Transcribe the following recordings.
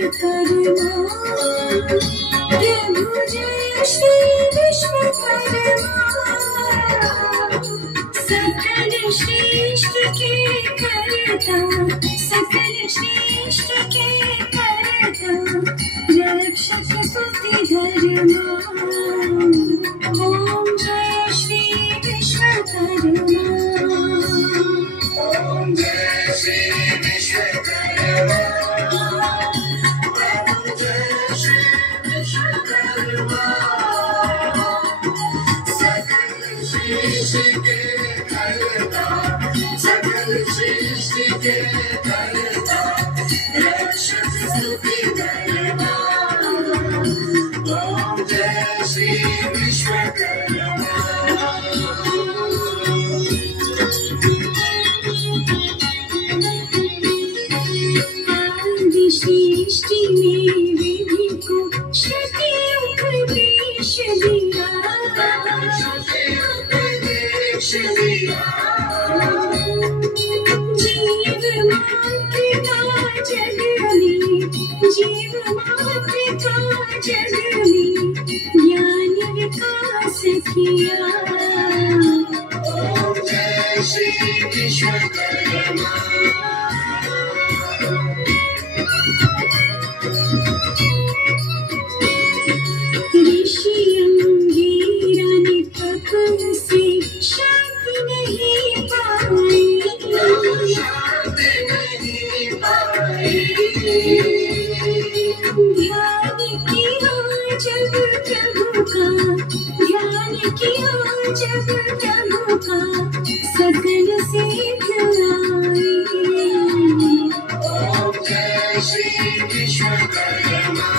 प्रभु जय श्री विश्वकर्मा सकल श्रेष्ठ के करता सकल श्रेष्ठ के करता रक्षक स्तुति धर्मा ओम जय श्री विश्वकर्मा ओम जय श्री विश्वकर्मा सृष्टि में विधि को श्रुति उपदेश दिया जीव मात्र का जग में जीव मात्र का जग में ज्ञान विकास किया ओम जय श्री विश्वकर्मा से शांति नहीं पाई ध्यान किया जब प्रभु का ध्यान किया जब प्रभु का सकल सिद्ध आए ओम जय श्री विश्वकर्मा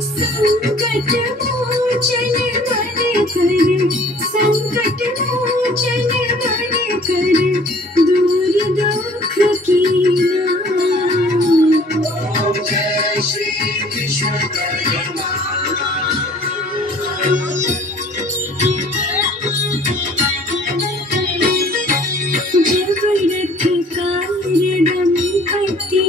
संकट मोचन मन कर संकट मोचन मन कर दूर दुख कीना ओम जय श्री विश्वकर्मा जब रथ कार्य दंपति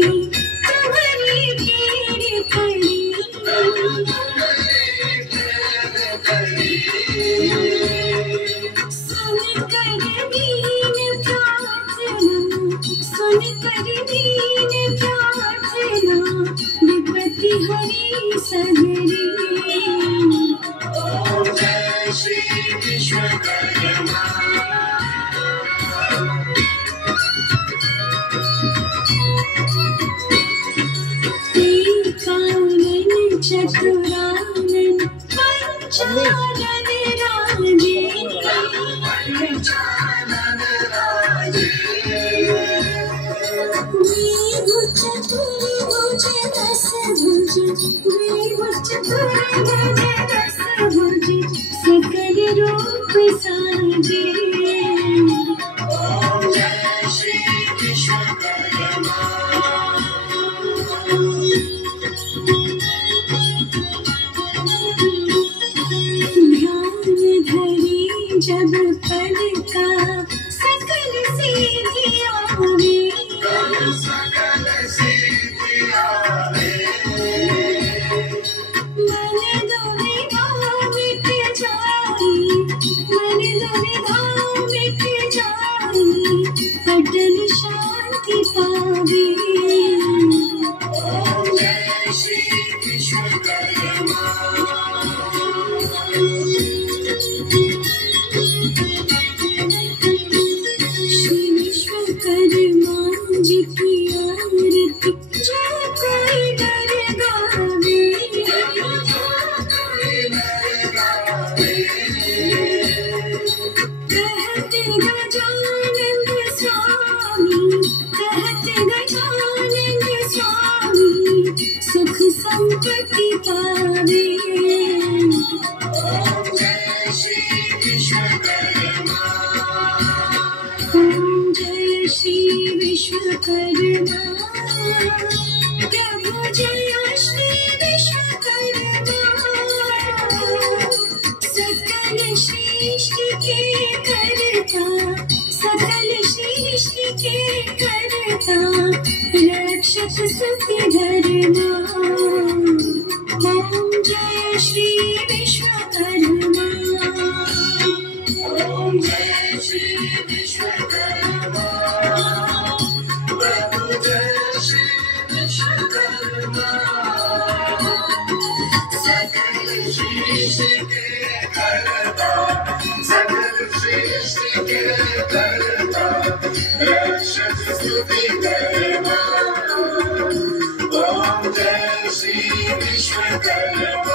विपत्ति हरि सगरी ओम जय श्री विश्वकर्मा एकानन चतुरानन पंचानन राजे चतुर्भुज दस भुज सकल रूप साजे ओम जय श्री विश्वकर्मा ध्यान धरी जब पद का सकल सिद्धि आवे अटल शांति पावे ओम जय श्री विश्वकर्मा श्री विश्वकर्मा जी की आरती जो कोई डर गावे कहते गजानन स्वामी सुख संपत्ति पावे ओम जय श्री विश्वकर्मा ओम जय श्री विश्व विश्वकर्मा प्रभु जय श्री विश्वकर्मा सकल सृष्टि के करता सकल सृष्टि के करता रक्षक सत्य धर्मा ओम जय श्री विश्वकर्मा ओम जय श्री विश्वकर्मा प्रभु जय श्री विश्वकर्मा सकल सृष्टि के करता सकल सृष्टि के करता रक्षक स्तुति धर्मा ओम जय श्री विश्वकर्मा